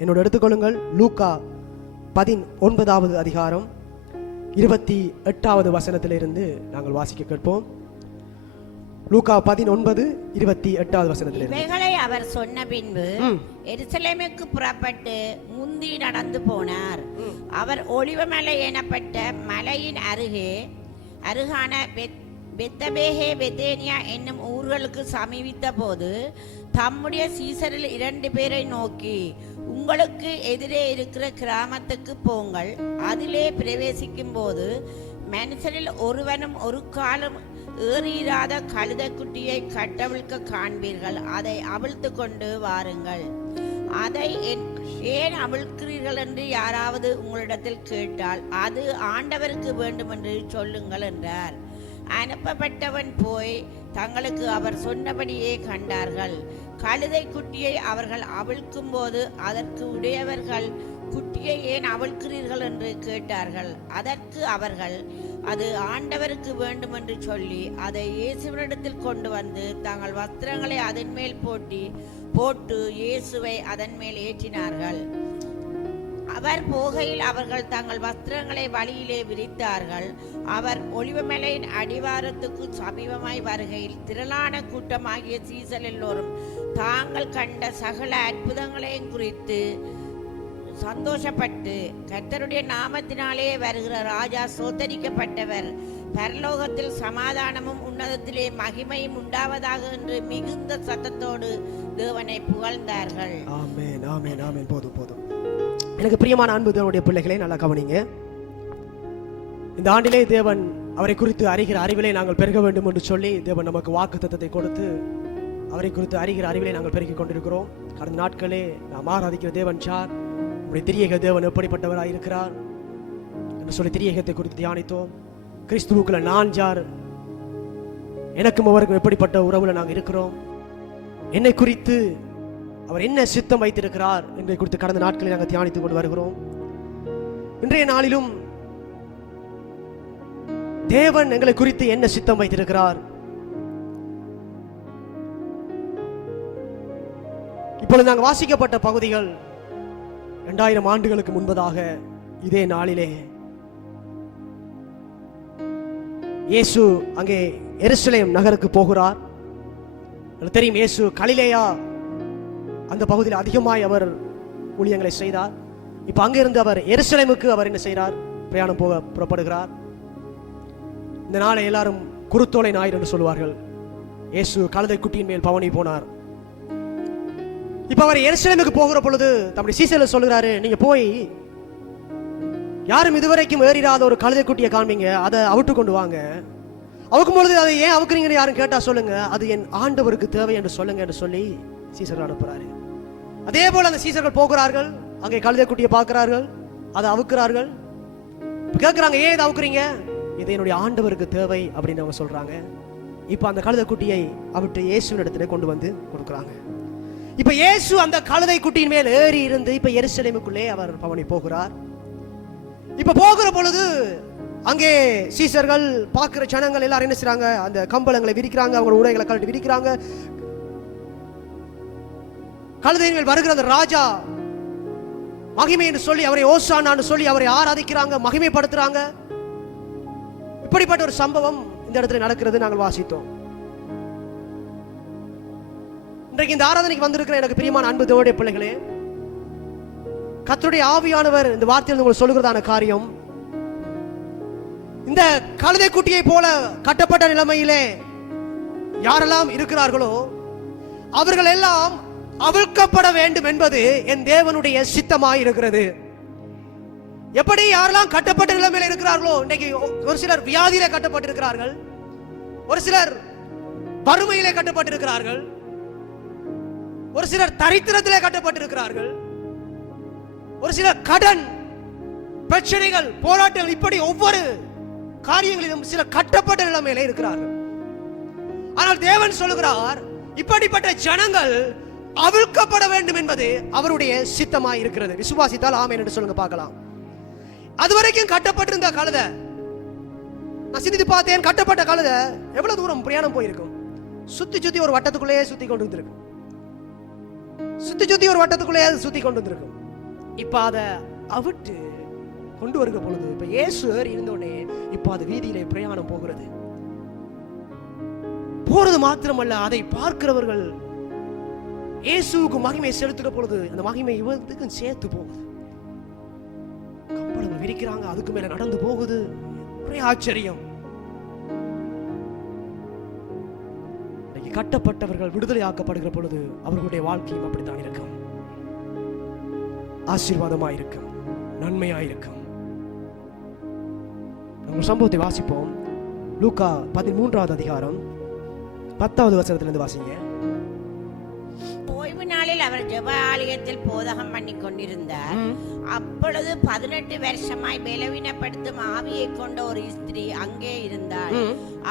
என்னோட எடுத்துக்கொள்ளுங்கள். லூக்கா 19வது அதிகாரம் 28வது வசனத்திலிருந்து நாங்கள் வாசிக்க கேட்போம். லூக்கா 19:28வது வசனத்திலிருந்து. இவைகளை அவர் சொன்ன பின்பு எருசலேமுக்கு புறப்பட்டு முந்தி நடந்து போனார். அவர் ஒலிவமலை எனப்பட்ட மலையின் அருகான பெத்தபேகே பெத்தேனியா என்னும் ஊர்களுக்கு சமீபித்த போது தம்முடைய சீசரில் 2 பேரை நோக்கி, உங்களுக்கு எதிரே இருக்கிற கிராமத்துக்கு போங்கள். அதிலே பிரவேசிக்கும் போது மனுஷரில் ஒருவனும் ஒரு காலம் ஏறியிராத கழுதைக்குட்டியை கட்டவிழ்க்க காண்பீர்கள். அதை அவிழ்த்து கொண்டு வாருங்கள். அதை ஏன் அவிழ்க்கிறீர்கள் என்று யாராவது உங்களிடத்தில் கேட்டால் அது ஆண்டவருக்கு வேண்டும் என்று சொல்லுங்கள் என்றார். அனுப்பப்பட்டவன் போய் தங்களுக்கு அவர் சொன்னபடியே கண்டார்கள். கழுதை குட்டியை அவர்கள் அவிழ்க்கும் போது அதற்கு உடையவர்கள், குட்டியை ஏன் அவிழ்க்கிறீர்கள் என்று கேட்டார்கள். அதற்கு அவர்கள், அது ஆண்டவருக்கு வேண்டும் என்று சொல்லி அதை இயேசுவினிடத்தில் கொண்டு வந்து தங்கள் வஸ்திரங்களை அதன் மேல் போட்டு இயேசுவை அதன் மேல் ஏற்றினார்கள். அவர் போகையில் அவர்கள் தங்கள் வஸ்திரங்களை வழியிலே விரித்தார்கள். அவர் ஒலிவமலையின் அடிவாரத்துக்கு சமீபமாய் வருகையில் திரளான கூட்டமாகிய சீசர் எல்லோரும் தாங்கள் கண்ட சகல அற்புதங்களையும் குறித்து சந்தோஷப்பட்டு, கர்த்தருடைய நாமத்தினாலே வருகிற ராஜா சோதரிக்கப்பட்டவர், பரலோகத்தில் சமாதானமும் உன்னதத்திலே மகிமையும் உண்டாவதாக என்று மிகுந்த சத்தத்தோடு தேவனை புகழ்ந்தார்கள். ஆமென், ஆமென், ஆமென். போதும் போதும். எனக்கு பிரியமான அன்பு தேவனுடைய பிள்ளைகளை நல்லா கவனிங்க. இந்த ஆண்டிலே தேவன் அவரை குறித்து அறிகிற அறிவிலை நாங்கள் பெருக வேண்டும் என்று சொல்லி தேவன் நமக்கு வாக்குத்தத்தத்தை கொடுத்து அவரை குறித்து அறிகிற அறிவிலை நாங்கள் பெருக்கிக் கொண்டிருக்கிறோம். கடந்த நாட்களே நாம் ஆராதிக்கிற தேவன் சார், நம்முடைய திரியேக தேவன் எப்படிப்பட்டவராக இருக்கிறார் என்று சொல்லி திரியேகத்தை குறித்து தியானித்தோம். கிறிஸ்துவுக்குள்ள நான் ஜார், எனக்கும் அவருக்கும் எப்படிப்பட்ட உறவுல நாங்கள் இருக்கிறோம், என்னை குறித்து அவர் என்ன சித்தம் வைத்திருக்கிறார் என்பதை குறித்து கடந்த நாட்களில் நாங்கள் தியானித்துக் கொண்டு வருகிறோம். இன்றைய நாளிலும் தேவன் எங்களை குறித்து என்ன சித்தம் வைத்திருக்கிறார், இப்பொழுது நாங்கள் வாசிக்கப்பட்ட பகுதிகள் 2000 ஆண்டுகளுக்கு முன்பதாக இதே நாளிலே இயேசு அங்கே எருசலேம் நகருக்கு போகிறார். தெரியும், இயேசு கலிலேயா அந்த பகுதியில் அதிகமாய் அவர் ஊழியங்களை செய்தார். இப்ப அங்கிருந்து அவர் எருசலேமுக்கு அவர் என்ன செய்கிறார், பிரயாணம் போக புறப்படுகிறார். இந்த நாளை எல்லாரும் குருத்தோலை ஞாயிறு என்று சொல்வார்கள். இயேசு கழுதை குட்டியின் மேல் பவனி போனார். இப்ப அவர் எருசலேமுக்கு போகிற பொழுது தம்முடைய சீசர்கள் சொல்கிறாரு, நீங்க போய் யாரும் இதுவரைக்கும் ஏறிடாத ஒரு கழுதை குட்டியை காண்பீங்க, அதை அவிட்டு கொண்டு வாங்க. அவுக்கும் பொழுது அதை ஏன் அவுக்குறீங்கன்னு யாரும் கேட்டா சொல்லுங்க, அது என் ஆண்டவருக்கு தேவை என்று சொல்லுங்க என்று சொல்லி சீசர்கள் அனுப்புறாரு. அதே போல அந்த சீசர்கள் போகிறார்கள், அங்கே கழுதை குட்டியை பார்க்கிறார்கள், அதை அவுக்கிறார்கள். கேட்கிறாங்க, ஏன் இதை அவுக்குறீங்க? இது என்னுடைய ஆண்டவருக்கு தேவை அப்படின்னு அவங்க சொல்றாங்க. இப்ப அந்த கழுதை குட்டியை அவிட்டு இயேசுவின் இடத்துல கொண்டு வந்து கொடுக்குறாங்க. இப்ப இயேசு அந்த கழுதை குட்டியின் மேல் ஏறி இருந்து இப்ப எருசலேமுக்குள்ளே அவர் பவனி போகிறார். இப்ப போகிற பொழுது அங்கே சீசர்கள் பார்க்கிற ஜனங்கள் எல்லாரும் என்ன செய்றாங்க, அந்த கம்பளங்களை விரிக்கிறாங்க, அவங்க உடைகளை கழட்டி விரிக்கிறாங்க. கழுதையின் மேல் வருகிற அந்த ராஜா மகிமை என்று சொல்லி அவரை ஓசானான்னு சொல்லி அவரை ஆராதிக்கிறாங்க, மகிமைப்படுத்துறாங்க. இப்படிப்பட்ட ஒரு சம்பவம் இந்த இடத்துல நடக்கிறது நாங்கள் வாசித்தோம். இன்றைக்கு இந்த ஆராதனைக்கு வந்திருக்கிற எனக்கு பிரியமான அன்பு தேவனுடைய பிள்ளைகளே, கர்த்தருடைய ஆவியானவர் இந்த வார்த்தையில் உங்களுக்கு சொல்லுகிறதான காரியம், இந்த கழுதை குட்டியை போல கட்டப்பட்ட நிலைமையிலே யாரெல்லாம் இருக்கிறார்களோ அவர்கள் எல்லாம் அவிழ்க்கப்பட வேண்டும் என்பது என் தேவனுடைய சித்தமாய் இருக்கிறது. எப்படி யாரெல்லாம் கட்டப்பட்ட நிலைமையில இருக்கிறார்களோ, இன்னைக்கு ஒரு சிலர் வியாதியில கட்டப்பட்டிருக்கிறார்கள், ஒரு சிலர் வறுமையிலே கட்டப்பட்டிருக்கிறார்கள், ஒரு சிலர் தரித்திரத்திலே கட்டப்பட்டிருக்கிறார்கள், ஒரு சிலர் கடன் பிரச்சனைகள் போராட்டங்கள், இப்படி ஒவ்வொரு காரியங்களிலும் சில கட்டப்பட்ட நிலைமையிலே இருக்கிறார்கள். ஆனால் தேவன் சொல்லுகிறார், இப்படிப்பட்ட ஜனங்கள் அவிழ்க்கப்பட வேண்டும் என்பது அவருடைய சித்தமாய் இருக்கிறது. விசுவாசித்தால் ஆமென் என்று சொல்லுங்க பார்க்கலாம். அதுவரைக்கும் கட்டப்பட்டிருந்த கழுதை, நான் சிந்தித்து பார்த்தேன், கட்டப்பட்ட கழுதை எவ்வளவு தூரம் பிரயாணம் போயிருக்கும்? சுத்தி ஒரு வட்டத்துக்குள்ளேயே சுத்தி கொண்டு வந்திருக்கும், சுத்தி ஒரு வட்டத்துக்குள்ளேயே சுத்தி கொண்டு வந்திருக்கும். இப்ப அதை அவிட்டு கொண்டு வருகிற பொழுது இப்ப இயேசு இருந்தோடனே இப்ப அது வீதியிலே பிரயாணம் போகிறது. போறது மாத்திரமல்ல, அதை பார்க்கிறவர்கள் இயேசுவுக்கு மகிமை செலுத்துகிற பொழுது அந்த மகிமை இவத்துக்கும் சேர்த்து போகுது. கப்பல்கள் விரிக்கிறாங்க, அதுக்கு மேல நடந்து போகுது. ஒரே ஆச்சரியம். கட்டப்பட்டவர்கள் விடுதலை ஆக்கப்படுகிற பொழுது அவர்களுடைய வாழ்க்கையும் அப்படித்தான் இருக்கும். ஆசீர்வாதமாயிருக்கும், நன்மையாயிருக்கும். நம்ம சம்பவத்தை வாசிப்போம். லூக்கா 13வது அதிகாரம் 10வது வசனத்திலிருந்து வாசிங்க. ஓய்வு நாளில் அவர் ஜெப ஆலயத்தில் போதகம் பண்ணி கொண்டிருந்தார். அப்பொழுது 18 வருஷமாய் பலவீனப்படுத்தும் ஆவியை கொண்ட ஒரு ஸ்திரீ அங்கே இருந்தாள்.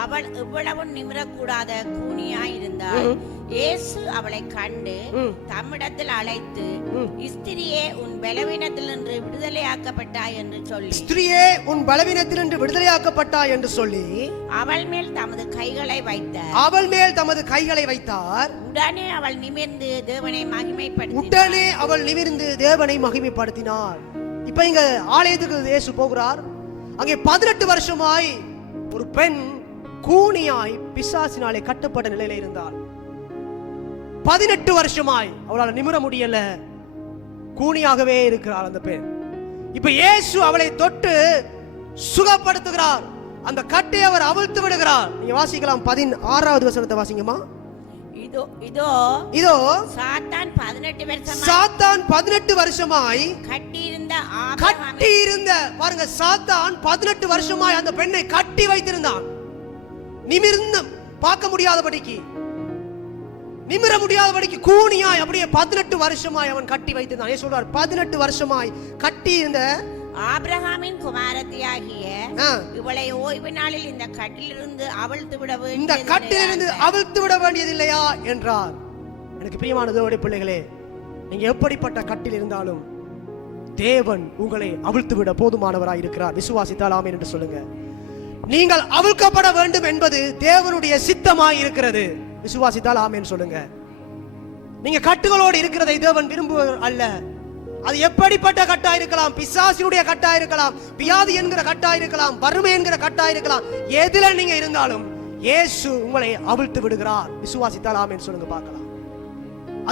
அவள் இவ்வளவு நிமிரக்கூடாத கூனியாய் இருந்தாள். இயேசு அவளை கண்டு தம்மிடத்தில் அழைத்து, ஸ்திரியே, உன் பலவீனத்திலிருந்து விடுதலையாக்கப்பட்டாய் என்று சொல்லி, ஸ்திரியே, உன் பலவீனத்திலிருந்து விடுதலையாக்கப்பட்டாய் என்று சொல்லி அவள் மேல் தமது கைகளை வைத்தார். அவள் மேல் தமது கைகளை வைத்தார். உடனே அவள் நிமிர்ந்து தேவனை மகிமைப்படுத்தினார். உடனே அவள் நிமிர்ந்து தேவனை மகிமைப்படுத்தினார். இப்ப இங்க ஆலயத்துக்கு இயேசு போகிறார். அங்கே 18 வருஷமாய் ஒரு பெண் கூனியாய் பிசாசினாலே கட்டப்பட்ட நிலையில இருந்தாள். 18 வருஷமாய் அவளால் நிமிர முடியல, கூனியாகவே இருக்கிறாள் அந்த பெண். இப்ப இயேசு அவளை தொட்டு சுகப்படுத்துகிறார். அந்த கட்டை அவர் அவிழ்த்து விடுகிறார். நீங்க வாசிக்கலாம் 16வது வசனத்தை வாசிங்கம்மா. இதோ சாத்தான் 18 வருஷமாய் கட்டியிருந்த பாருங்க, சாத்தான் 18 வருஷமாய் அந்த பெண்ணை கட்டி வைத்திருந்தான். நிமிர்ந்து பார்க்க முடியாதபடிக்கு, நிமிர முடியாதபடிக்கு கூனியாய் அப்படியே 18 வருஷமாய் அவன் கட்டி வைத்திருந்தான். சொல்றார், 18 வருஷமாய் கட்டி இருந்த ஆபிரகாமின் குமாரத்தியாகிய இவளை ஓய்வு நாளில் இந்த கட்டிலிருந்து அவிழ்த்து விட வேண்டியதில்லையா என்றார். எனக்கு பிரியமான தேவனுடைய பிள்ளைகளே, நீங்க எப்படிப்பட்ட கட்டில் இருந்தாலும் தேவன் உங்களை அவிழ்த்து விட போதுமானவராய் இருக்கிறார். விசுவாசித்தால் ஆமென் என்று சொல்லுங்க. நீங்கள் அவிழ்க்கப்பட வேண்டும் என்பது தேவனுடைய சித்தமாய் இருக்கிறது. விசுவாசித்தால் ஆமென் சொல்லுங்க. நீங்க கட்டுகளோடு இருக்கிறதை தேவன் விரும்புவர் அல்ல. அது எப்படிப்பட்ட கட்டா இருக்கலாம், பிசாசினுடைய கட்டா இருக்கலாம், வியாதி என்கிற கட்டா இருக்கலாம், வறுமை என்கிற கட்டா இருக்கலாம். எதில நீங்க இருந்தாலும் இயேசு உங்களை அவிழ்த்து விடுகிறார். விசுவாசித்தால் ஆமென் சொல்லுங்க பார்க்கலாம்.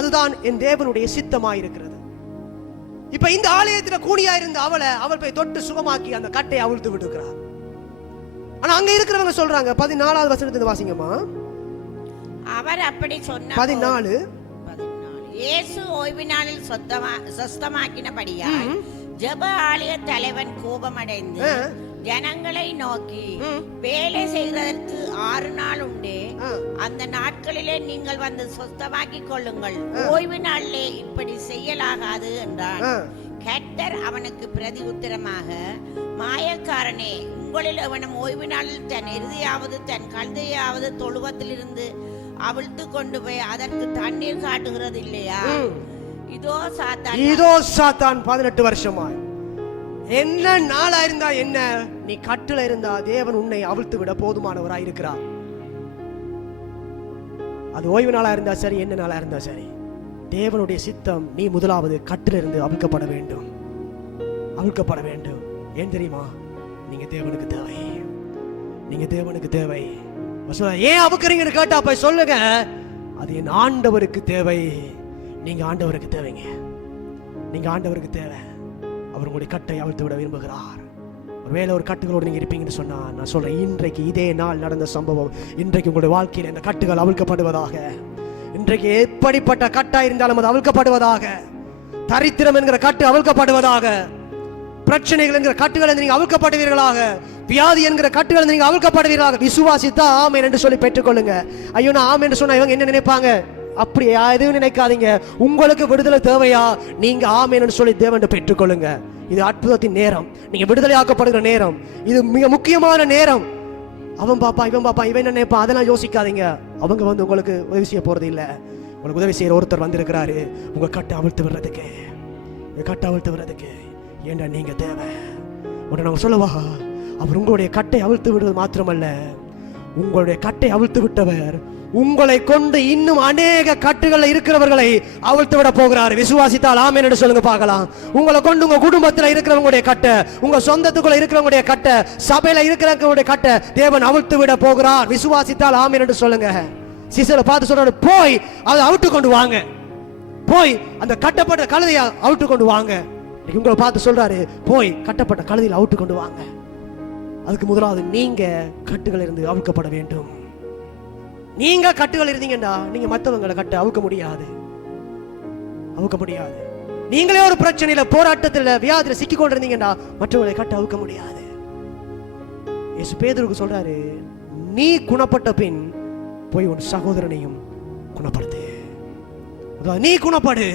அதுதான் என் தேவனுடைய சித்தமாய் இருக்கிறது. இப்ப இந்த ஆலயத்துல கூனியா இருந்த அவள் போய் தொட்டு சுகமாக்கி அந்த கட்டை அவிழ்த்து விடுகிறார். ஆனா அங்க இருக்கிறவங்க சொல்றாங்க, 14வது வசனத்தை வாசிங்கம்மா. அவர் அப்படி சொன்ன 14 இயேசு ஓய்வு நாளில் சொஸ்தமாக்கினபடியால் ஜெப ஆலய தலைவன் கோபமடைந்து ஜனங்களை நோக்கி, வேலை செய்வதற்கு 6 நாள் உண்டு, அந்த நாட்களிலே நீங்கள் வந்து சொஸ்தமாக்கிக் கொள்ளுங்கள், ஓய்வு நாளிலே இப்படி செய்யலாகாது என்றான். கர்த்தர் அவனுக்கு பிரதி உத்தரமாக, மாயக்காரனே, உங்களில் எவனும் ஓய்வு நாளில் தன் எருதையாவது தன் கழுதையாவது தொழுவத்திலிருந்து அவிழ்த்து கொண்டு போய் அதற்கு தண்ணீர் காட்டுகிறது இல்லையா? இதோ சாத்தான் 18 வருஷமாய் என்ன நாளா இருந்தா என்ன, நீ கட்டுல இருந்தா தேவன் உன்னை அவிழ்த்து விட போதுமானவராய் இருக்கிறார். அது ஓய்வு நாளா இருந்தா சரி, என்ன நாளா இருந்தா சரி, தேவனுடைய சித்தம் நீ முதலாவது கட்டில இருந்து அவிழ்க்கப்பட வேண்டும். அவிழ்க்கப்பட வேண்டும். ஏன் தெரியுமா? நீங்க தேவனுக்கு தேவை. நீங்க தேவனுக்கு தேவை. ஏன் அவுக்குறீங்கன்னு கேட்டா போய் சொல்லுங்க, அது என் ஆண்டவருக்கு தேவை. நீங்க ஆண்டவருக்கு தேவைங்க. நீங்க ஆண்டவருக்கு தேவை. அவர் உங்களுடைய கட்டை அவிழ்த்து விட விரும்புகிறார். ஒருவேளை ஒரு கட்டுகளோடு நீங்க இருப்பீங்கன்னு சொன்னா, நான் சொல்றேன், இன்றைக்கு இதே நாள் நடந்த சம்பவம் இன்றைக்கு உங்களுடைய வாழ்க்கையில் இந்த கட்டுகள் அவிழ்க்கப்படுவதாக. இன்றைக்கு எப்படிப்பட்ட கட்டா இருந்தாலும் அது அவிழ்க்கப்படுவதாக. தரித்திரம் என்கிற கட்டு அவிழ்க்கப்படுவதாக. பிரச்சனைகள் என்கிற கட்டுகள் நீங்க அவிழ்க்கப்படுவீர்களாக. வியாதி என்கிற கட்டுகள் நீங்க அவிழ்க்கப்படுவீர்களாக. விசுவாசித்தா ஆமென் என்று சொல்லி பெற்றுக்கொள்ளுங்க. ஐயோ, நான் ஆமென் என்று சொன்னா இவங்க என்ன நினைப்பாங்க? அப்படி எதுவும் நினைக்காதீங்க. உங்களுக்கு விடுதலை தேவையா? நீங்க ஆமென் என்று சொல்லி தேவன் பெற்றுக்கொள்ளுங்க. இது அற்புதத்தின் நேரம். நீங்க விடுதலை ஆக்கப்படுகிற நேரம். இது மிக முக்கியமான நேரம். அவன் பாப்பா, இவன் பாப்பா, இவன் என்ன நினைப்பா, அதெல்லாம் யோசிக்காதீங்க. அவங்க வந்து உங்களுக்கு உதவி செய்ய போறது இல்ல. உங்களுக்கு உதவி செய்யற ஒருத்தர் வந்திருக்கிறாரு உங்க கட்டை அவிழ்த்து விடுறதுக்கு. கட்டை அவிழ்த்து விடுறதுக்கு ஏண்டா நீங்க தேவை. உடனே நாங்க சொல்லவா, அவர் உங்களுடைய கட்டை அவிழ்த்து விடுவது மாத்திரமல்ல, உங்களுடைய கட்டை அவிழ்த்து விட்டவர் உங்களை கொண்டு இன்னும் அநேக கட்டுகள் இருக்கிறவர்களை அவிழ்த்து விட போகிறார். விசுவாசித்தால் ஆமென் என்று சொல்லுங்க பார்க்கலாம். உங்களை கொண்டு உங்க குடும்பத்தில் இருக்கிறவங்களுடைய கட்ட, உங்க சொந்தத்துக்குள்ள இருக்கிறவங்களுடைய கட்ட, சபையில இருக்கிறவங்களுடைய கட்ட தேவன் அவிழ்த்து விட போகிறார். விசுவாசித்தால் ஆமென் என்று சொல்லுங்க. சீசரை பார்த்து சொல்றாரு, போய் அதை அவிட்டு கொண்டு வாங்க, போய் அந்த கட்டப்பட்ட கழுதையை அவிட்டு கொண்டு வாங்க. உங்களை பார்த்து சொல்றாரு, போய் கட்டப்பட்ட கழுதையில் அவிட்டு கொண்டு வாங்க. அதுக்கு முதலாவது நீங்க கட்டுகள் இருந்து அவிழ்க்கப்பட வேண்டும். நீங்க கட்டுகள் இருந்தீங்கன்னா நீங்க மற்றவங்களை கட்ட அவுக்க முடியாது, அவுக்க முடியாது. நீங்களே ஒரு பிரச்சனையில, போராட்டத்தில், வியாதியில சிக்கி கொண்டிருந்தீங்கன்னா மற்றவங்களை கட்ட அவுக்க முடியாது. இயேசு பேதுருக்கு சொல்றாரு, நீ குணப்பட்ட பின் போய் உன் சகோதரனையும் குணப்படுத்து. நீ குணப்படு,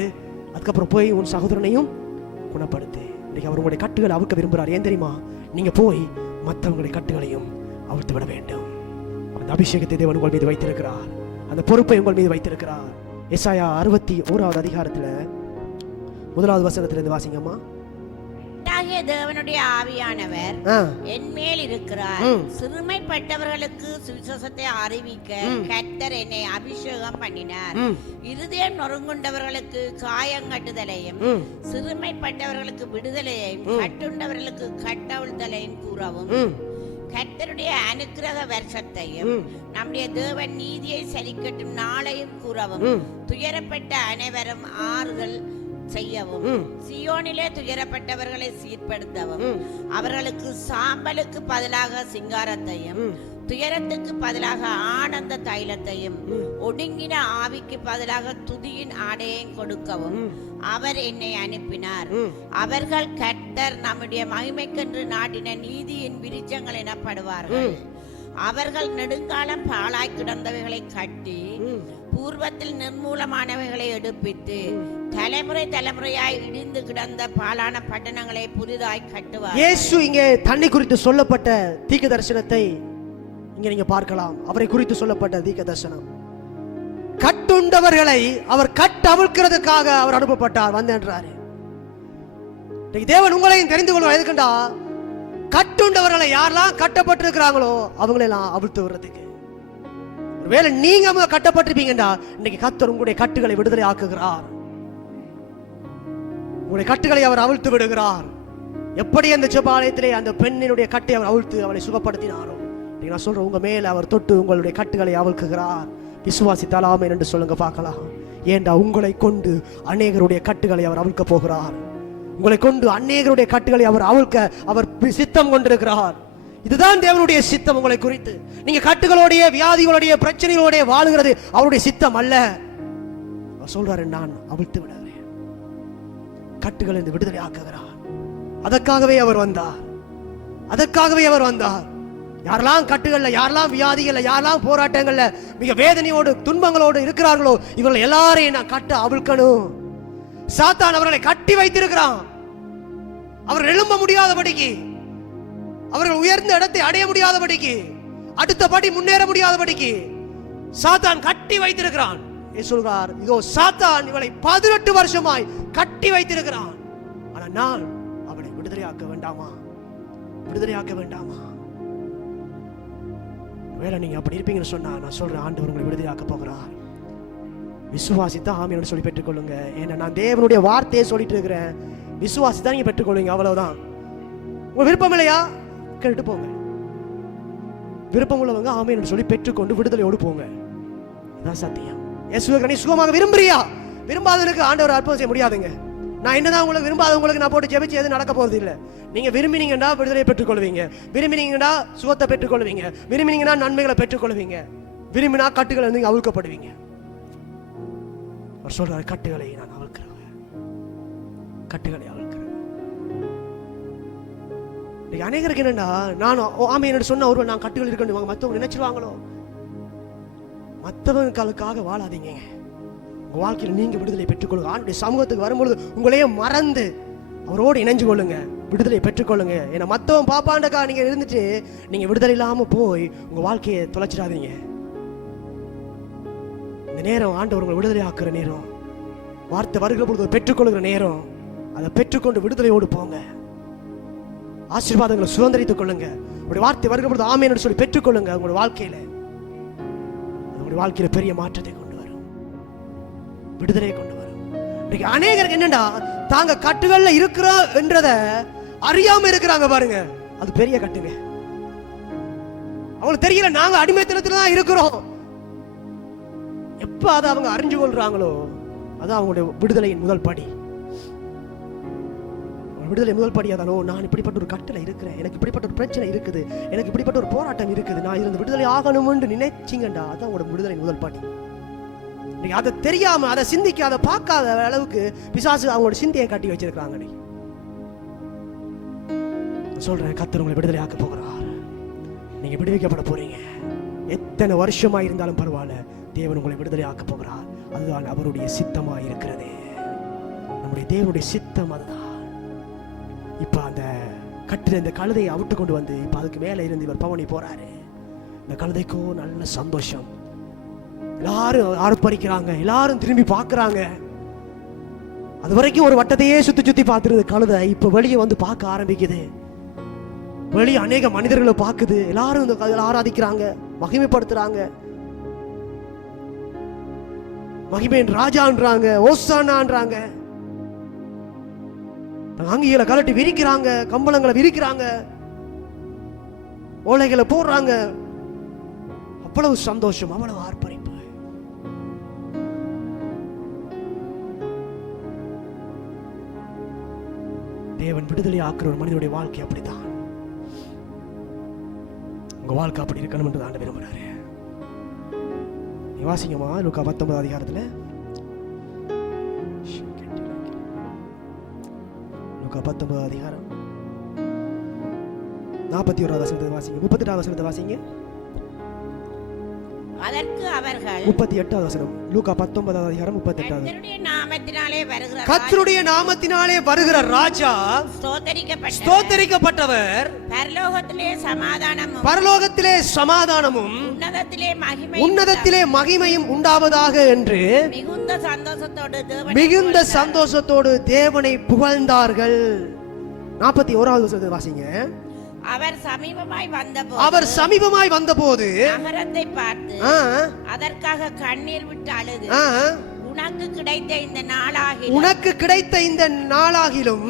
அதுக்கப்புறம் போய் உன் சகோதரனையும் குணப்படுத்து. இன்னைக்கு அவர் உங்களுடைய கட்டுகளை அவுக்க விரும்புகிறார். ஏன் தெரியுமா? நீங்க போய் மற்றவங்களுடைய கட்டுகளையும் அவிழ்த்து விட வேண்டும். அந்த அபிஷேகத்தை தேவன் உங்கள் மீது வைத்திருக்கிறார், அந்த பொறுப்பை உங்கள் மீது வைத்திருக்கிறார். எசாயா 61வது அதிகாரத்துல 1வது வசனத்திலிருந்து வாசிங்கம்மா. தேவனுடைய ஆவியானவர் என் மேல் இருக்கிறார், சிறுமைப்பட்டவர்களுக்கு சுவிசேஷத்தை அறிவிக்க கர்த்தர் என்னை அபிஷேகம் பண்ணினார். இருதயம் நொறுங்குண்டவர்களுக்கு காயங்கட்டுதலையும், சிறுமைப்பட்டவர்களுக்கு விடுதலையையும், கட்டுண்டவர்களுக்கு கட்டவிழ்தலையும் கூறவும், கர்த்தருடைய அனுக்கிரக வருஷத்தையும் நம்முடைய தேவன் நீதியை சரிக்கட்டும் நாளையும் கூறவும், துயரப்பட்ட அனைவரும் ஆறுதல் செய்யவும், சியோனிலே துயரப்பட்டவர்களை சீர்படுத்தவும், அவர்களுக்கு சாம்பலுக்கு பதிலாக சிங்காரத்தையும், துயரத்துக்கு பதிலாக ஆனந்த தைலத்தையும், ஒடுங்கின ஆவிக்கு பதிலாக துதியின் ஆடையையும் கொடுக்கவும் அவர் என்னை அனுப்பினார். அவர்கள் கர்த்தர் நம்முடைய மகிமைக்கென்று நாட்டின நீதியின் விருட்சங்கள் எனப்படுவார்கள். அவர்கள் நெடுங்காலம் பாழாய் கிடந்தவைகளை கட்டி, பூர்வத்தில் நிர்மூலமானவைகளை எடுப்பித்து, தலைமுறை தலைமுறையாய் இடிந்து கிடந்த பாலான பட்டணங்களை புதிதாய் கட்டுவார். இயேசு இங்கே தன்னை குறித்து சொல்லப்பட்ட தீர்க்க தரிசனத்தை இங்க நீங்க பார்க்கலாம். அவரை குறித்து சொல்லப்பட்ட தீர்க்க தரிசனம், கட்டுண்டவர்களை அவர் கட்டவிழ்க்கிறதுக்காக அவர் அனுப்பப்பட்டார் வந்தேன்றாரு. தேவன் உங்களையும் தெரிந்து கொள்வார். எதுக்குண்டா? கட்டுண்டவர்களை யாரெல்லாம் கட்டப்பட்டிருக்கிறாங்களோ அவங்களெல்லாம் அவிழ்த்து விடுறதுக்கு. ஒருவேளை நீங்க கட்டப்பட்டிருப்பீங்கடா, இன்னைக்கு கர்த்தர் உங்களுடைய கட்டுகளை விடுதலை ஆக்குகிறார். உங்களுடைய கட்டுகளை அவர் அவிழ்த்து விடுகிறார். எப்படி அந்த ஜெபாலயத்திலே அந்த பெண்ணினுடைய கட்டை அவர் அவிழ்த்து அவளை சுகப்படுத்தினாரோ, நான் சொல்றேன், உங்க மேல அவர் தொட்டு உங்களுடைய கட்டுகளை அவிழ்க்குகிறார். விசுவாசித்தால் ஆமென் என்று சொல்லுங்க பார்க்கலாம். ஏண்டா உங்களை கொண்டு அநேகருடைய கட்டுகளை அவர் அவிழ்க்க போகிறார். உங்களை கொண்டு அநேகருடைய கட்டுகளை அவர் அவிழ்க்க அவர் சித்தம் கொண்டிருக்கிறார். இதுதான் தேவனுடைய சித்தம் உங்களை குறித்து. நீங்க கட்டுகளோடைய, வியாதிகளுடைய, பிரச்சனைகளோடைய வாழுகிறது அவருடைய சித்தம் அல்ல. அவர் சொல்றாரு, நான் அவிழ்த்து விடுகிறேன், கட்டுகள் இருந்து விடுதலை ஆக்குகிறார். அதற்காகவே அவர் வந்தார், அதற்காகவே அவர் வந்தார். யாரெல்லாம் கட்டுகள்ல, யாரெல்லாம் வியாதிகள்ல, யாரெல்லாம் போராட்டங்கள்ல மிக வேதனையோடு துன்பங்களோடு இருக்கிறார்களோ இவர்கள் எல்லாரையும் நான் கட்ட அவிழ்க்கணும். சாத்தான் அவர்களை கட்டி வைத்திருக்கிறான். அவர்கள் எழும்ப முடியாதபடிக்கு, அவர்கள் உயர்ந்த இடத்தை அடைய முடியாதபடிக்கு, அடுத்த படி முன்னேற முடியாதபடிக்கு சாத்தான் கட்டி வைத்திருக்கிறான். சொல்றார், இதோ சாத்தான் இவளை 18 வருஷமாய் கட்டி வைத்திருக்கிறான். ஆனா நான் அவளை விடுதலையாக்க வேண்டாமா? விடுதலையாக்க வேண்டாமா? வேற நீங்க அப்படி இருப்பீங்கன்னு சொன்னா நான் சொல்றேன், ஆண்டவர் உங்களை விடுதலையாக்க போகிறார். விசுவாசித்தா ஆமென் சொல்லி பெற்றுக்கொள்ளுங்க. ஏன்னா நான் தேவனுடைய வார்த்தையை சொல்லிட்டு இருக்கிறேன். விசுவாசித்தா நீங்க பெற்றுக்கொள்ளுங்க, அவ்வளவுதான். உங்க விருப்பம் இல்லையா கேட்டு போங்க. விருப்பம் உள்ளவங்க ஆமென் சொல்லி பெற்றுக்கொண்டு விடுதலையோடு போங்க. அதான் சத்தியம். இயேசுவை நீ சுகமாக விரும்புறியா? விரும்பாதவனுக்கு ஆண்டவர் அற்புதம் செய்ய முடியாதுங்க. நான் என்னதான் உங்களுக்கு விரும்பாதவங்களுக்கு நான் போட்டு ஜெபிச்சு எது நடக்க போறது இல்லை. நீங்க விரும்பினீங்கன்னா விடுதலையை பெற்றுக்கொள்வீங்க, விரும்பினீங்கன்னா சுகத்தை பெற்றுக்கொள்வீங்க, விரும்பினீங்கன்னா நன்மைகளை பெற்றுக்கொள்வீங்க, விரும்பினா கட்டுகளை நீங்க அவிழ்க்கப்படுவீங்க. அவர் சொல்றாரு, கட்டுகளை நான் அவிழ்க்கிறேன், கட்டுகளை அவிழ்க்கிறேன். அநேகருக்கு என்னன்னா, நான் ஆமென் சொன்ன ஒருவர் நான் கட்டுகள் இருக்கணும் மற்றவங்க நினைச்சிருவாங்களோ. மற்றவங்களுக்காக வாழாதீங்க. உங்க வாழ்க்கையில் நீங்க விடுதலை பெற்றுக்கொள்ளுங்க. ஆண்டுடைய சமூகத்துக்கு வரும்பொழுது உங்களையே மறந்து அவரோடு இணைஞ்சு கொள்ளுங்க, விடுதலை பெற்றுக்கொள்ளுங்க. ஏன்னா மற்றவன் பாப்பாண்டக்கா நீங்க இருந்துட்டு நீங்க விடுதலை இல்லாம போய் உங்க வாழ்க்கையை தொலைச்சிடாதீங்க. இந்த நேரம் ஆண்டவர் உங்களை விடுதலை ஆக்குற நேரம், வார்த்தை வருகிற பொழுது பெற்றுக்கொள்ளுகிற நேரம். அதை பெற்றுக்கொண்டு விடுதலையோடு போங்க. ஆசீர்வாதங்களை சுதந்திரித்துக் கொள்ளுங்க. உங்களுடைய வார்த்தை வருகிற பொழுது ஆமென் சொல்லி பெற்றுக்கொள்ளுங்க. உங்களுடைய வாழ்க்கையில உங்களுடைய வாழ்க்கையில பெரிய மாற்றத்தை கொண்டு வரும், விடுதலையை கொண்டு வரும். இன்னைக்கு அநேகருக்கு என்னண்டா தாங்க கட்டுகள்ல இருக்கிறோம் என்றத அறியாம இருக்கிறாங்க பாருங்க. அது பெரிய கட்டுங்க. அவங்களுக்கு தெரியல நாங்க அடிமைத்தனத்துல தான் இருக்கிறோம். எப்ப அதை அவங்க அறிஞ்சு கொள்றாங்களோ அதான் அவங்களுடைய விடுதலையின் முதல் படி. விடுதலை முதல் படி அதானோ, நான் இப்படிப்பட்ட ஒரு கட்டளை இருக்கிறேன், எனக்கு இப்படிப்பட்ட ஒரு பிரச்சனை இருக்குது, எனக்கு இப்படிப்பட்ட ஒரு போராட்டம் இருக்குது, நான் இருந்து விடுதலை ஆகணும்னு நினைச்சிங்கண்டா அதான் உங்களோட விடுதலை முதல் படி. நீங்க அதை தெரியாம, அதை சிந்திக்க, அதை பார்க்காத அளவுக்கு பிசாசு அவங்களோட சிந்தையை கட்டி வச்சிருக்காங்க. நீ சொல்றேன், கர்த்தர் உங்களை விடுதலை ஆக்க போகிறார். நீங்க விடுவிக்கப்பட போறீங்க. எத்தனை வருஷமா இருந்தாலும் பரவாயில்ல, தேவன் உங்களை விடுதலை ஆக்க போகிறார். அதுதான் அவருடைய சித்தமா இருக்கிறது. நம்முடைய தேவனுடைய சித்தம் அதுதான். இப்ப அந்த கட்டில இந்த கழுதையை அவிட்டு கொண்டு வந்து இப்ப அதுக்கு மேல இருந்து இவர் பவனி போறாரு. இந்த கழுதைக்கோ நல்ல சந்தோஷம். எல்லாரும் ஆர்ப்பரிக்கிறாங்க, எல்லாரும் திரும்பி பார்க்கறாங்க. அது வரைக்கும் ஒரு வட்டத்தையே சுத்தி சுத்தி பார்த்துருது கழுதை. இப்ப வெளியே வந்து பார்க்க ஆரம்பிக்குது. வெளியே அநேக மனிதர்களை பார்க்குது. எல்லாரும் இந்த ஆராதிக்கிறாங்க, மகிமைப்படுத்துறாங்க. மகிமையின் ராஜான்றாங்க, ஓசானான்றாங்க. அங்கிகளை கலட்டி விரிக்கிறாங்க, கம்பளங்களை விரிக்கிறாங்க, ஓலைகளை போடுறாங்க. அவ்வளவு சந்தோஷம், அவ்வளவு ஆர்ப்பரிப்பு. தேவன் விடுதலை ஆக்குற ஒரு மனிதனுடைய வாழ்க்கை அப்படித்தான். உங்க வாழ்க்கை அப்படி இருக்கணும் என்று ஆண்டவர் விரும்புறாரு. நீ வாசிங்கம்மா லூக்கா 19 அதிகாரத்துல, லூக்கா 19 அதிகாரம் 41வது வசனத்தை வாசிங்க, 38வது வசனத்தை வாசிங்க. அதற்கு அவர்கள் 38வது வசனம், லூக்கா 19 அதிகாரம் 38வது. கர்த்தருடைய நாமத்தினாலே வருகிற ராஜா ஸ்தோத்தரிக்கப்பட்டவர், பரலோகத்திலே சமாதானமும் உன்னதத்திலே மகிமையும் உண்டாவதாக என்று மிகுந்த சந்தோஷத்தோடு தேவனை புகழ்ந்தார்கள். 41வது வசனத்தை வாசிங்க. அவர் சமீபமாய் வந்தபோது நகரத்தை பார்த்து அதற்காக கண்ணீர் விட்டு அழுது, உனக்கு கிடைத்த இந்த நாளாகிலும்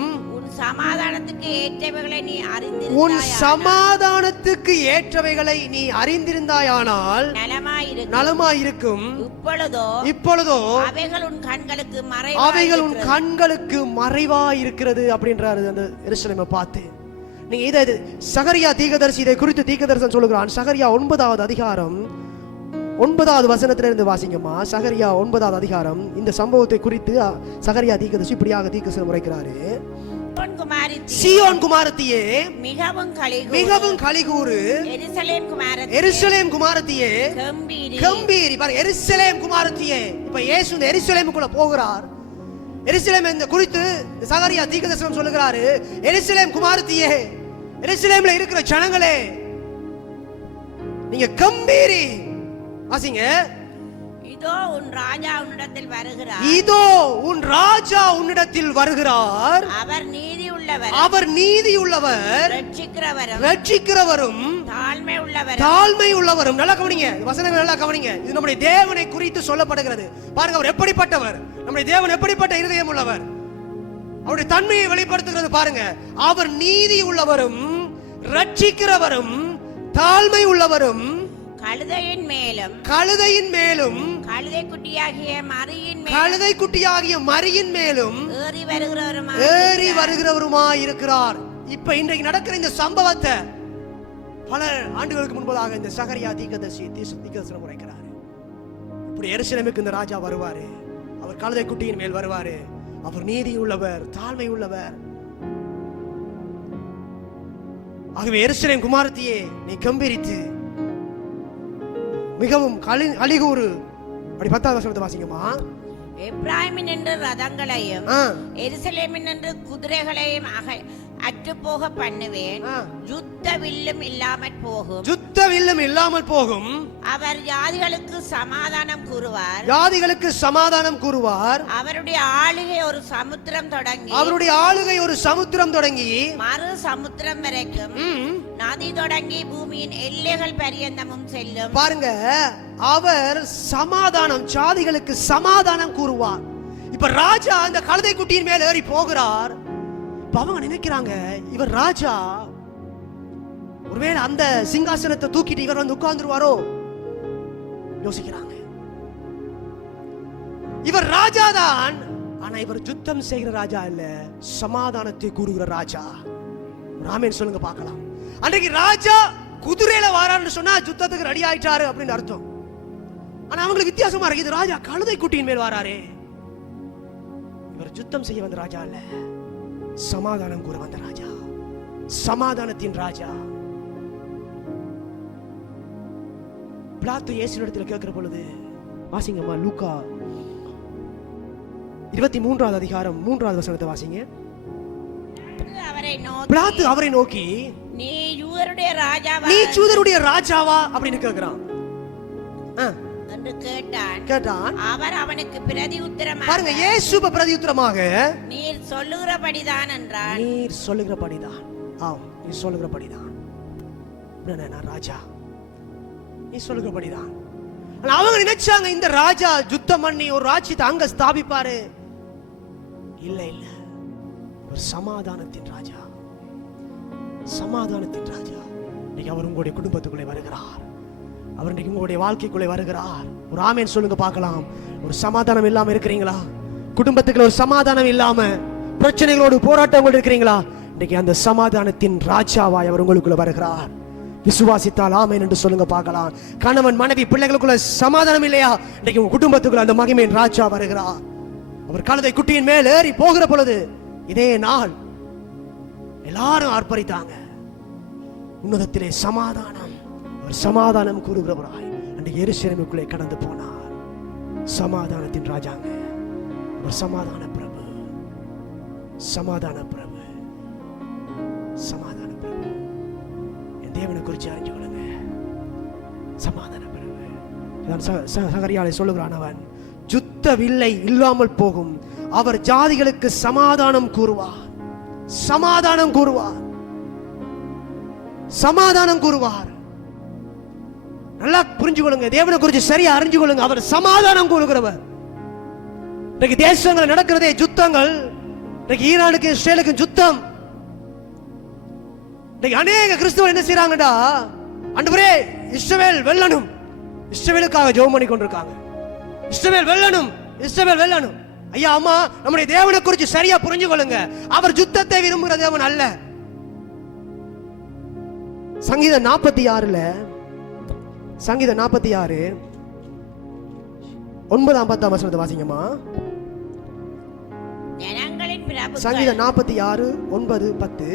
உன் சமாதானத்துக்கு ஏற்றவைகளை நீ அறிந்திருந்தாயானால் நலமாயிருக்கும். இப்பொழுதோ அவைகள் உன் கண்களுக்கு மறைவாயிருக்கிறது அப்படின்றாரு அந்த எருசலேமை பார்த்து. நீங்க இதை சகரியா தீர்க்கதரிசி இதை குறித்து தீர்க்கதரிசனம் சொல்லுகிறான். சகரியா 9வது அதிகாரம் 9வது வசனத்திலிருந்து வாசிங்கம்மா. சகரியா 9வது அதிகாரம் இந்த சம்பவத்தை குறித்து சகரியா தீர்க்கதரிசி இப்படியாக தீர்க்கதரிசனம் உரைக்கிறாரு. சீயோன் குமாரத்தியே மிகவும் களிகூறு, எருசலேம் குமாரத்தியே கம்பீரி. பாருங்க, எருசலேம் குமாரத்தியே. இப்ப இயேசு இந்த எருசலேமுக்குள்ள போகிறார். எருசலேம் இந்த குறித்து சகரியா தீர்க்கதரிசனம் சொல்லுகிறாரு. எருசலேம் குமாரத்தியே, எருசலேம்ல இருக்கிற ஜனங்களே, நீங்க கம்பீரி. வாசிங்க. இதோ உன் ராஜா உன்னிடத்தில் வருகிறார். அவர் நீதி உள்ளவர், ரட்சிக்கிறவரும் தாழ்மை உள்ளவரும். நல்லா கவனிங்க, வசனங்கள் நல்லா கவனிங்க. இது நம்முடைய தேவனை குறித்து சொல்லப்படுகிறது. பாருங்க, அவர் எப்படிப்பட்டவர், நம்முடைய தேவன் எப்படிப்பட்ட இருதயம் உள்ளவர், அவருடைய தன்மையை வெளிப்படுத்துகிறது. பாருங்க, அவர் நீதி உள்ளவரும் ரட்சிக்கிறவரும் தாழ்மை உள்ளவரும், கழுதையின் மேலும் கழுதை குட்டியாகிய மரியின் மேலும் ஏறி வருகிறவருமாய் இருக்கிறார். இப்ப இன்றைக்கு நடக்கிற இந்த சம்பவத்தை பல ஆண்டுகளுக்கு முன்பதாக இந்த சகரியா தீர்க்கதரிசனம் உரைக்கிறார். இப்படி எருசலேமுக்கு இந்த ராஜா வருவாரு. அவர் கழுதை குட்டியின் மேல் வருவாரு. அவர் நீதி உள்ளவர், தாழ்மை உள்ளவர். ஆகவே எருசலேம் குமாரத்தியே, நீ கம்பீரித்து மிகவும் அலிகூறு. அப்படி 10வது வசனத்தை வாசிங்கம்மா. எப்ராயிமின் என்று ரதங்களையும் எருசலேமின் என்று குதிரைகளையும் அற்றுப்போக பண்ணுவேன். ஆ. யுத்த வில்லும் இல்லாமற் போகும். யுத்த வில்லும் இல்லாமல் போகும். அவர் ஜாதிகளுக்கு சமாதானம் கூறுவார். ஜாதிகளுக்கு சமாதானம் கூறுவார். அவருடைய ஆளுகை ஒரு சமுத்திரம் தொடங்கி அவருடைய ஆளுகை ஒரு சமுத்திரம் தொடங்கி மறு சமுத்திரம் வரைக்கும், நதி தொடங்கி பூமியின் எல்லைகள் பரியந்தமும் செல்லும். பாருங்க, அவர் சமாதானம், ஜாதிகளுக்கு சமாதானம் கூறுவார். இப்ப ராஜா அந்த கழுதை குட்டியின் மேல் ஏறி போகிறார். இப்ப அவங்க நினைக்கிறாங்க, இவர் ராஜா, ஒருவேளை அந்த சிங்காசனத்தை தூக்கிட்டு இவர் வந்து உட்கார்ந்துருவாரோ யோசிக்கிறாங்க. இவர் ராஜாதான், ஆனா இவர் யுத்தம் செய்கிற ராஜா இல்ல, சமாதானத்தை கூறுகிற ராஜா. ராமேன் சொல்லுங்க பார்க்கலாம். அன்றைக்கு ராஜா குதிரையில வாரான்னு சொன்னா யுத்தத்துக்கு ரெடி ஆயிட்டாரு அப்படின்னு அர்த்தம். ஆனா அவங்களுக்கு வித்தியாசமா இருக்கு. இது ராஜா கழுதை குட்டியின் மேல் வாராரே. இவர் யுத்தம் செய்ய வந்த ராஜா இல்ல, சமாதானம் கூற வந்த ராஜா, சமாதானத்தின் ராஜா. பிலாத்து இயேசுவிடத்தில் கேட்கிற பொழுது, வாசிங்கம்மா லூக்கா 23வது அதிகாரம் 3வது வசனத்தை வாசிங்க. பிலாத்து அவரை நோக்கி, நீ யூதருடைய ராஜாவா, நீ யூதருடைய ராஜாவா அப்படின்னு கேட்கிறான். என்று கேட்டான். கேட்டான். அவர் அவனுக்கு பிரதி உத்தரமாக, பாருங்க, இயேசு பிரதி உத்தரமாக, நீர் சொல்லுகிறபடிதான் என்றான். நீர் சொல்லுகிறபடிதான். ஆம், நீ சொல்லுகிறபடிதான். நான் ராஜா, நீ சொல்லுகிறபடிதான். அவங்க நினைச்சாங்க இந்த ராஜா யுத்தம் பண்ணி ஒரு ராஜ்யத்தை அங்க ஸ்தாபிப்பாரு. இல்ல இல்ல, ஒரு சமாதானத்தின் ராஜா, சமாதானத்தின் ராஜா. இன்னைக்கு அவர் உங்களுடைய குடும்பத்துக்குள்ளே வருகிறார். அவர் இன்னைக்கு உங்களுடைய வாழ்க்கைக்குள்ளே வருகிறார். ஒரு ஆமேன் சொல்லுங்க பார்க்கலாம். ஒரு சமாதானம் இல்லாம இருக்கிறீங்களா? குடும்பத்துக்குள்ள ஒரு சமாதானம் இல்லாம பிரச்சனைகளோடு போராட்டங்களோடு இருக்கிறீங்களா? இன்னைக்கு அந்த சமாதானத்தின் ராஜாவாய் அவர் உங்களுக்குள்ள வருகிறார். விசுவாசித்தால் ஆமென் என்று சொல்லுங்க பார்க்கலாம். கணவன் மனைவி பிள்ளைகளுக்குள்ள சமாதானம் இல்லையா? இன்னைக்கு உங்க குடும்பத்துக்குள்ள அந்த மகிமையின் ராஜா வருகிறார். அவர் கழுதை குட்டியின் மேல் ஏறி போகிற பொழுது இதே நாள் எல்லாரும் ஆர்ப்பரித்தாங்க. உன்னதத்திலே சமாதானம், அவர் சமாதானம் கூறுகிறவராய் அன்றைக்கு எருசலேமுக்குள்ளே கடந்து போனார். சமாதானத்தின் ராஜாங்க, அவர் சமாதான பிரபு, சமாதான பிரபு, சமாதான பிரபு. என் தேவனை குறித்து அறிஞ்சு கொள்ளுங்க. சமாதான பிரபு. சகரியாலை சொல்லுகிறான், அவன் யுத்த வில்லை இல்லாமல் போகும். அவர் ஜாதிகளுக்கு சமாதானம் கூறுவார், சமாதானம் கூறுவார், சமாதானம் கூறுவார். நல்லா புரிஞ்சு கொள்ளுங்க, தேவனை குறித்து சரியா அறிஞ்சு கொள்ளுங்க. அவர் சமாதானம் கூறுகிறவர். இன்னைக்கு தேசங்கள் நடக்கிறதே யுத்தங்கள். இன்னைக்கு ஈரானுக்கு இஸ்ரேலுக்கு யுத்தம். இன்னைக்கு அநேக கிறிஸ்தவர்கள் என்ன செய்யறாங்கடா, ஆண்டவரே இஸ்ரவேல் வெல்லணும், இஸ்ரவேலுக்காக ஜெபம் பண்ணி கொண்டிருக்காங்க. இஸ்ரவேல் வெல்லணும், இஸ்ரவேல் வெல்லணும். ஐயா அம்மா, நம்முடைய தேவனை குறித்து சரியா புரிஞ்சு கொள்ளுங்க. அவர் யுத்தத்தை விரும்புகிற தேவன் அல்ல. சங்கீதம் 46ல, சங்கீதம் 46 9ஆம் 10ஆம் வசனத்தை வாசிங்கம்மா. ஜனங்களின் பிரபுக்கள், சங்கீதம் 46 9 10.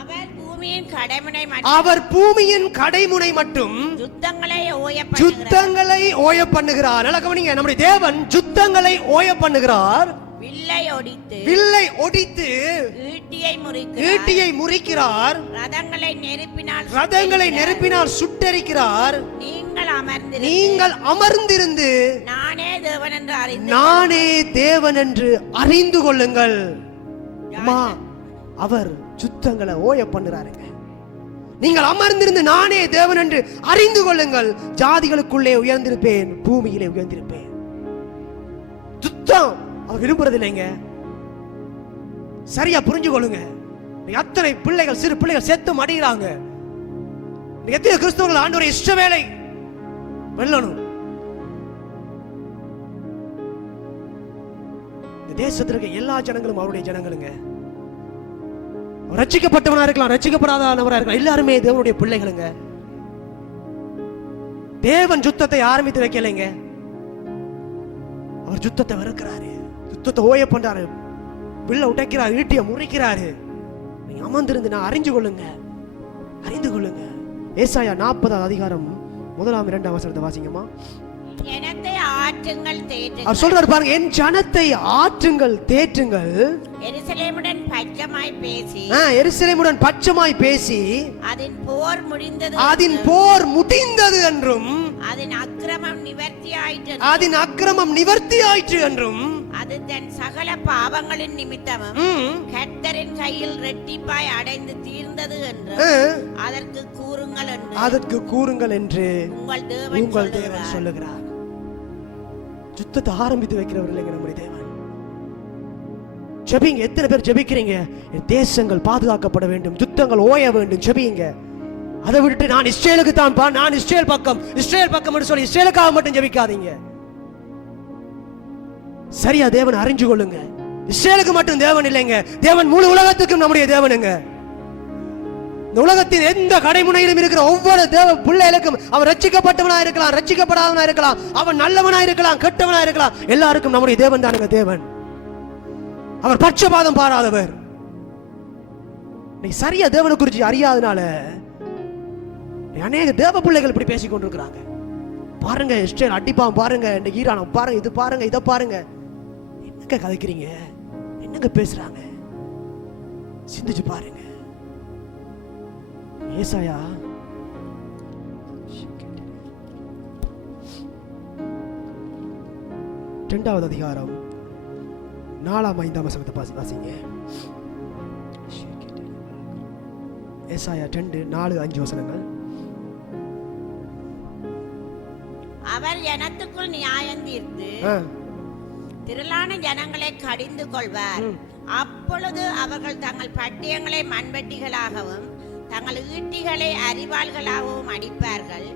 அவர் பூமியின் கடைமுனை அவர் பூமியின் கடைமுனை மட்டும் யுத்தங்களை ஓய பண்ணுகிறார். நல்லா கவனிங்க, நம்முடைய தேவன் யுத்தங்களை ஓய பண்ணுகிறார். வில்லை ஒடித்து ஈட்டியை முறிக்கிறார். ரதங்களை நெருப்பினால் சுட்டெரிக்கிறார். நீங்கள் அமர்ந்திருந்து நானே தேவன் என்று அறிந்து கொள்ளுங்கள். அம்மா, அவர் யுத்தங்களை ஓய பண்ணுறாருங்க. நீங்கள் அமர்ந்திருந்து நானே தேவன் என்று அறிந்து கொள்ளுங்கள். ஜாதிகளுக்குள்ளே உயர்ந்திருப்பேன், பூமியிலே உயர்ந்திருப்பேன். யுத்தம் அவர் விரும்புறது இல்லைங்க. சரியா புரிஞ்சு கொள்ளுங்க. அத்தனை பிள்ளைகள், சிறு பிள்ளைகள் செத்து மடிகிறாங்க. எத்தனை கிறிஸ்தவர்கள் ஆண்டவரை இஷ்டவேளை வெல்லணும். இந்த தேசத்திற்கு எல்லா ஜனங்களும் அவருடைய ஜனங்களுங்க. ரட்சிக்கப்பட்டவனா இருக்கலாம், ரட்சிக்கப்படாதவனா இருக்கலாம், எல்லாருமே தேவனுடைய பிள்ளைகளுங்க. தேவன் யுத்தத்தை ஆரம்பித்து வைக்கலைங்க. அவர் யுத்தத்தை வெறுக்கிறாரு, யுத்தத்தை ஓய பண்றாரு, வில்ல உடைக்கிறாரு, ஈட்டிய முறிக்கிறாரு. நீங்க அமர்ந்திருந்து நான் அறிஞ்சு கொள்ளுங்க, அறிந்து கொள்ளுங்க. ஏசாயா 40ஆம் அதிகாரம் 1ஆம் 2ஆம் வசனத்தை வாசிங்கம்மா. ஜனத்தை ஆற்றுங்கள் தேற்றுங்கள். அவர் சொல்றாரு பாருங்க, என் ஜனத்தை ஆற்றுங்கள் தேற்றுங்கள். எருசலேமுடன் பட்சமாய் பேசி எருசலேமுடன் பட்சமாய் பேசி அதன் போர் முடிந்தது அதன் போர் முடிந்தது என்றும் அதன் அக்கிரமம் நிவர்த்தியாயிற்று அதன் அக்கிரமம் நிவர்த்தி ஆயிற்று என்றும் அது தன் சகல பாவங்களின் நிமித்தமும் கர்த்தரின் கையில் ரெட்டிப்பாய் அடைந்து தீர்ந்தது என்று அதற்கு கூறுங்கள் என்று உங்கள் தேவன் சொல்லுகிறார். சொல்லுகிறார். யுத்தத்தை ஆரம்பித்து வைக்கிறவர் இல்லைங்க நம்முடைய தேவன். ஜெபிங்க. எத்தனை பேர் ஜெபிக்கிறீங்க? தேசங்கள் பாதுகாக்கப்பட வேண்டும், யுத்தங்கள் ஓய வேண்டும். ஜெபிங்க. அதை விட்டுட்டு நான் இஸ்ரேலுக்கு தான் நான் இஸ்ரேல் பக்கம் சொல்லி இஸ்ரேலுக்காக மட்டும் ஜெபிக்காதீங்க. சரியா தேவன் அறிஞ்சு கொள்ளுங்க. இஸ்ரேலுக்கு மட்டும் தேவன் இல்லைங்க, தேவன் முழு உலகத்துக்கும் நம்முடைய தேவனுங்க. இந்த உலகத்தின் எந்த கடைமுனையிலும் இருக்கிற ஒவ்வொரு தேவ பிள்ளைகளுக்கும் அவன் ரட்சிக்கப்பட்டவனா இருக்கலாம், ரட்சிக்கப்படாதவனா இருக்கலாம், அவன் நல்லவனா இருக்கலாம், கெட்டவனா இருக்கலாம், எல்லாருக்கும் நம்முடைய தேவன் தானுங்க தேவன். அவர் பட்சபாதம் பாராதவர். நீ சரியா தேவனை குறிச்சு அறியாதனால அநேக தேவ பிள்ளைகள் இப்படி பேசிக் கொண்டிருக்கிறாங்க. பாருங்க இஸ்ரேல் அடிப்பான், பாருங்க இந்த ஈரான் பாருங்க, இது பாருங்க, இதை பாருங்க. என்னங்க கதைக்கிறீங்க? என்னங்க பேசுறாங்க? சிந்திச்சு பாருங்க. ஏசாயா 2வது அதிகாரம் 4ஆம் 5ஆம் வசனத்தை வாசிங்க. ஏசாயா 2:4-5 வசனங்கள். அவர் ஜனத்துக்குள் நியாயம் தீர்த்து திரளான ஜனங்களை கடிந்து கொள்வார். அப்பொழுது அவர்கள் தங்கள் பட்டயங்களை மண்வெட்டிகளாகவும் தங்கள் ஈட்டிகளை அரிவாள்களாகவும் அடிப்பார்கள்.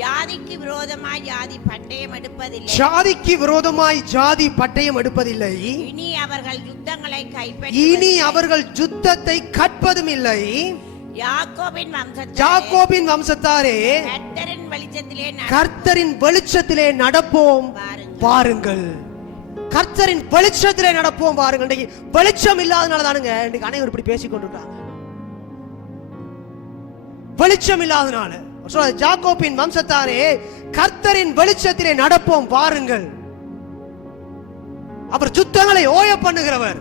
ஜாதிக்கு விரோதமாய் ஜாதி பட்டயம் எடுப்பதில்லை, ஜாதிக்கு விரோதமாய் ஜாதி பட்டயம் எடுப்பதில்லை. இனி அவர்கள் யுத்தங்களை இனி அவர்கள் யுத்தத்தை கற்பதும் இல்லை. யாக்கோபின் வம்சத்தாரே கர்த்தரின் வெளிச்சத்திலே நடப்போம் பாருங்கள். கர்த்தரின் வெளிச்சத்திலே நடப்போம் பாருங்கள். இன்னைக்கு வெளிச்சம் இல்லாதனால தானுங்க இன்னைக்கு அனைவரும் இப்படி பேசிக் கொண்டிருக்காங்க. வெளிச்சம் இல்லாதனால யாக்கோபின் வம்சத்தாரே கர்த்தரின் வெளிச்சத்திலே நடப்போம் பாருங்கள். அவர் யுத்தங்களை ஓய பண்ணுகிறவர்.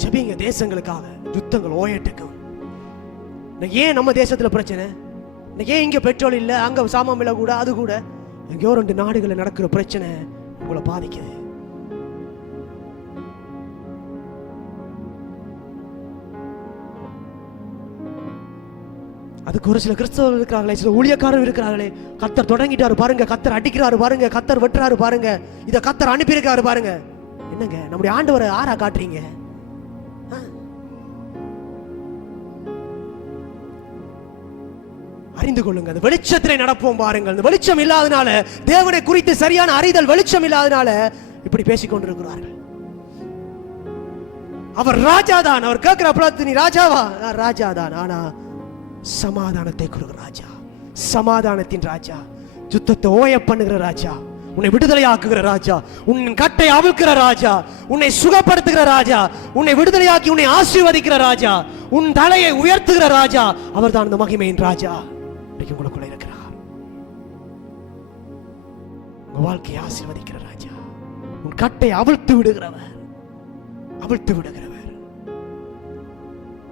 ஜெபிங்க தேசங்களுக்காக, யுத்தங்கள் ஓயட்டுக்கும். ஏன் நம்ம தேசத்துல பிரச்சனை? ஏன் இங்க பெட்ரோல் இல்ல, அங்க சாமான் விலை கூட, அது கூட எங்கேயோ 2 நாடுகளில் நடக்கிற பிரச்சனை உங்களை பாதிக்குது. அதுக்கு ஒரு சில கிறிஸ்தவர்கள் இருக்கிறார்களே, சில ஊழியக்காரர்கள் இருக்கிறார்களே. கர்த்தர் தொடங்கிட்டாரு பாருங்க, கர்த்தர் அடிக்கிறாரு பாருங்க, கர்த்தர் வெட்டுறாரு பாருங்க, இத கர்த்தர் அனுப்பி இருக்காரு பாருங்க. என்னங்க நம்முடைய ஆண்டவரை ஆரா காட்டுறீங்க? அறிந்து கொள்ளுங்க. அந்த வெளிச்சத்திலே நடப்போம் பாருங்கள். அந்த வெளிச்சம் இல்லாதனால, தேவனை குறித்து சரியான அறிதல் வெளிச்சம் இல்லாதனால இப்படி பேசிக் கொண்டிருக்கிறார்கள். அவர் ராஜாதான். அவர் கேட்கிற நீ ராஜாவா? நான் ராஜாதான், ஆனா சமாதானத்தை கொடுக்கிற ராஜா, சமாதானத்தின் ராஜா, யுத்தத்தை ஓய பண்ணுகிற ராஜா, உன்னை விடுதலையாக்குகிற ராஜா, உன் கட்டை அவிழ்க்கிற ராஜா, உன்னை சுகப்படுத்துகிற ராஜா, உன்னை விடுதலையாக்கி உன்னை ஆசீர்வதிக்கிற ராஜா, உன் தலையை உயர்த்துகிற ராஜா, அவர் தான் அந்த மகிமையின் ராஜா. உங்களுக்குள்ள இருக்கிறார். உங்க வாழ்க்கையை ஆசீர்வதிக்கிற ராஜா, உன் கட்டை அவிழ்த்து விடுகிறவர், அவிழ்த்து விடுகிறவர்,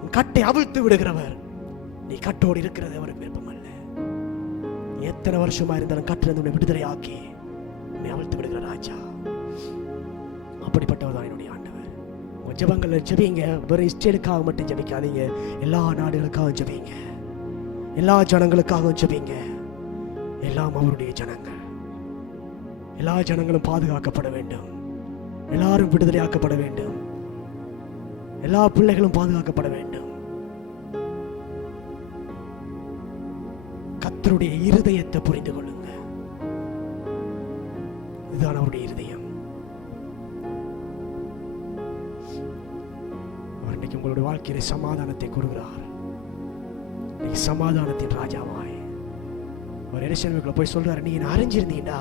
உன் கட்டை அவிழ்த்து விடுகிறவர். நீ கட்டோடு இருக்கிறது அவருக்கு விருப்பம் அல்ல. எத்தனை வருஷமா இருந்தாலும் கட்டிலிருந்து உன்னை விடுதலை ஆக்கி உன்னை அவிழ்த்து விடுகிற ராஜா. அப்படிப்பட்டவர் தான் என்னுடைய ஆண்டவர். உங்க ஜெபங்களை ஜெபிங்க. வெறும் இஸ்ரேலுக்காக மட்டும் ஜெபிக்காதீங்க, எல்லா நாடுகளுக்காகவும் ஜெபிங்க, எல்லா ஜனங்களுக்காகவும் ஜெபிங்க. எல்லாம் அவருடைய ஜனங்கள். எல்லா ஜனங்களும் பாதுகாக்கப்பட வேண்டும், எல்லாரும் விடுதலையாக்கப்பட வேண்டும், எல்லா பிள்ளைகளும் பாதுகாக்கப்பட வேண்டும். கர்த்தருடைய இருதயத்தை புரிந்து கொள்ளுங்க. இதுதான் அவருடைய இருதயம். அவர் இன்னைக்கு உங்களுடைய வாழ்க்கையில சமாதானத்தை கொடுக்கிறார். சமாதானத்தின் ராஜாவாய் ஒரு எருசலேமுக்குள்ள போய் சொல்றாரு, நீ என்ன அறிஞ்சிருந்தீண்டா.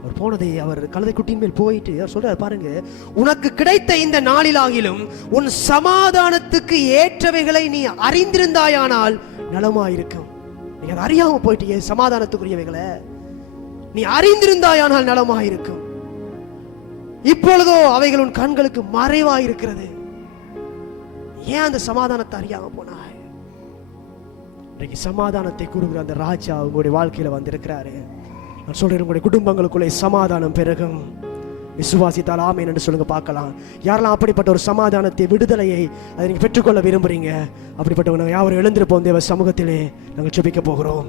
அவர் போனதை அவர் கழுதை குட்டியின் மேல் போயிட்டு அவர் சொல்றாரு, பாருங்க, உனக்கு கிடைத்த இந்த நாளிலாகிலும் உன் சமாதானத்துக்கு ஏற்றவைகளை நீ அறிந்திருந்தாயானால் நலமாயிருக்கும். நீ அதை அறியாம போயிட்டீங்க. சமாதானத்துக்குரியவைகளை நீ அறிந்திருந்தாயானால் நலமாயிருக்கும். இப்பொழுதோ அவைகள் உன் கண்களுக்கு மறைவாய் இருக்கிறது. ஏன் அந்த சமாதானத்தை அறியாம போனாய்? இன்னைக்கு சமாதானத்தை கொடுக்குற அந்த ராஜா உங்களுடைய வாழ்க்கையில வந்திருக்கிறாரு. நான் சொல்றேன், உங்களுடைய குடும்பங்களுக்குள்ளே சமாதானம் பெருகும். விசுவாசித்தால் ஆமென் என்று சொல்லுங்க பார்க்கலாம். யாரெல்லாம் அப்படிப்பட்ட ஒரு சமாதானத்தை, விடுதலையை அதை நீங்க பெற்றுக்கொள்ள விரும்புறீங்க, அப்படிப்பட்டவங்க நாங்கள் யாரும் எழுந்திருப்போம். தேவ சமூகத்திலே நாங்கள் ஜெபிக்க போகிறோம்.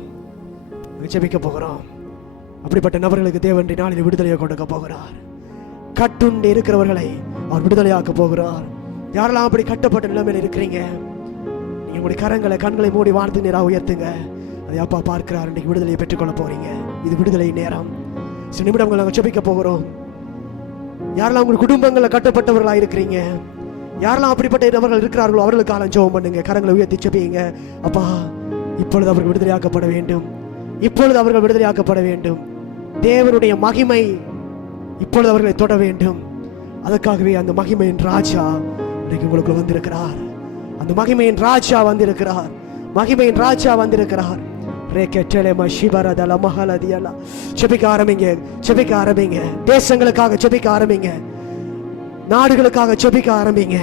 அப்படிப்பட்ட நபர்களுக்கு தேவன் நாளில் விடுதலையை கொடுக்க போகிறார். கட்டுண்டு இருக்கிறவர்களை அவர் விடுதலையாக்க போகிறார். யாரெல்லாம் அப்படி கட்டப்பட்ட நிலைமையில் இருக்கிறீங்க, நீங்க உங்களுடைய கரங்களை கண்களை மூடி வானத்துக்கு நேராக உயர்த்துங்க. அதை அப்பா பார்க்கிறார். இன்னைக்கு விடுதலையை பெற்றுக்கொள்ள போறீங்க. இது விடுதலை நேரம். சில நிமிடங்கள் நாங்கள் ஜெபிக்க போகிறோம். யாரெல்லாம் உங்கள் குடும்பங்களில் கட்டப்பட்டவர்களா இருக்கிறீங்க, யாரெல்லாம் அப்படிப்பட்ட நபர்கள் இருக்கிறார்களோ அவர்களுக்காக ஜெபம் பண்ணுங்க. கரங்களை உயர்த்தி ஜெபிங்க. அப்பா, இப்பொழுது அவர்கள் விடுதலையாக்கப்பட வேண்டும். இப்பொழுது அவர்கள் விடுதலையாக்கப்பட வேண்டும். தேவனுடைய மகிமை இப்பொழுது அவர்களை தொட வேண்டும். அதற்காகவே அந்த மகிமையின் ராஜா இன்னைக்கு உங்களுக்கு வந்திருக்கிறார். அந்த மகிமையின் ராஜா வந்திருக்கிறார். மகிமையின் ராஜா வந்திருக்கிறார். ஜெபிக்க ஆரம்பிங்க. ஜெபிக்க ஆரம்பிங்க. தேசங்களுக்காக ஜெபிக்க ஆரம்பிங்க. நாடுகளுக்காக ஜெபிக்க ஆரம்பிங்க.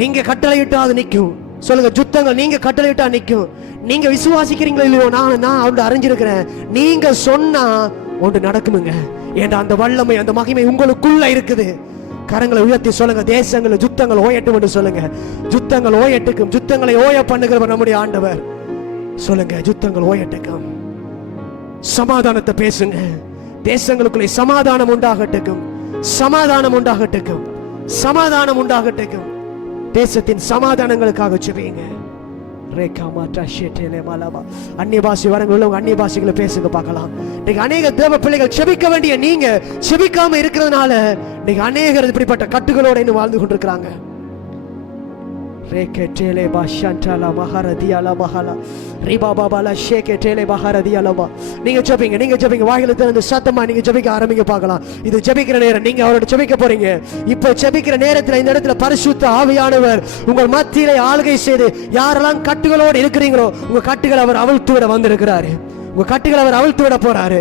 நீங்க கட்டளையிட்டா அது நிற்கும். சொல்லுங்க, யுத்தங்கள் நீங்க கட்டளையிட்டா நிற்கும். நீங்க விசுவாசிக்கிறீங்களோ இல்லையோ, நான் அவன் அறிஞ்சிருக்கிறேன். நீங்க சொன்னா ஒன்று நடக்குமுங்க. ஏன்னா அந்த வல்லமை, அந்த மகிமை உங்களுக்குள்ள இருக்குது. கரங்களை உயர்த்தி சொல்லுங்க, தேசங்கள் யுத்தங்கள் ஓயட்டும் என்று சொல்லுங்க. யுத்தங்கள் ஓயட்டுக்கும். யுத்தங்களை ஓய பண்ணுகிறவர் நம்முடைய ஆண்டவர். சொல்லுங்க, யுத்தங்கள் ஓயட்டுக்கும். சமாதானத்தை பேசுங்க. தேசங்களுக்குள்ளே சமாதானம் உண்டாகட்டுக்கும். சமாதானம் உண்டாகட்டுக்கும். சமாதானம் உண்டாகட்டுக்கும். தேசத்தின் சமாதானங்களுக்காக ஜெபிங்க. அந்நிய பாஷை வரங்க உள்ளவங்க அந்நிய பாஷைகளை பேசுங்க பார்க்கலாம். இன்னைக்கு அநேக தேவ பிள்ளைகள் செபிக்க வேண்டிய நீங்க செபிக்காம இருக்கிறதுனால இன்னைக்கு அநேகர் இப்படிப்பட்ட கட்டுகளோட இன்னும் வாழ்ந்து கொண்டிருக்கிறாங்க. நீங்க ஜெபிங்க. நீங்க ஜெபிங்க. வாயில திறந்து சத்தமா நீங்க ஜெபிக்க ஆரம்பிங்க பார்க்கலாம். இது ஜெபிக்கிற நேரம். நீங்க அவரோட ஜெபிக்க போறீங்க. இப்ப ஜெபிக்கிற நேரத்துல இந்த இடத்துல பரிசுத்த ஆவியானவர் உங்கள் மத்தியிலே ஆளுகை செய்து யாரெல்லாம் கட்டுகளோடு இருக்கிறீங்களோ உங்க கட்டுகளை அவர் அவிழ்த்து விட வந்திருக்கிறாரு. உங்க கட்டுகளை அவர் அவிழ்த்து விட போறாரு.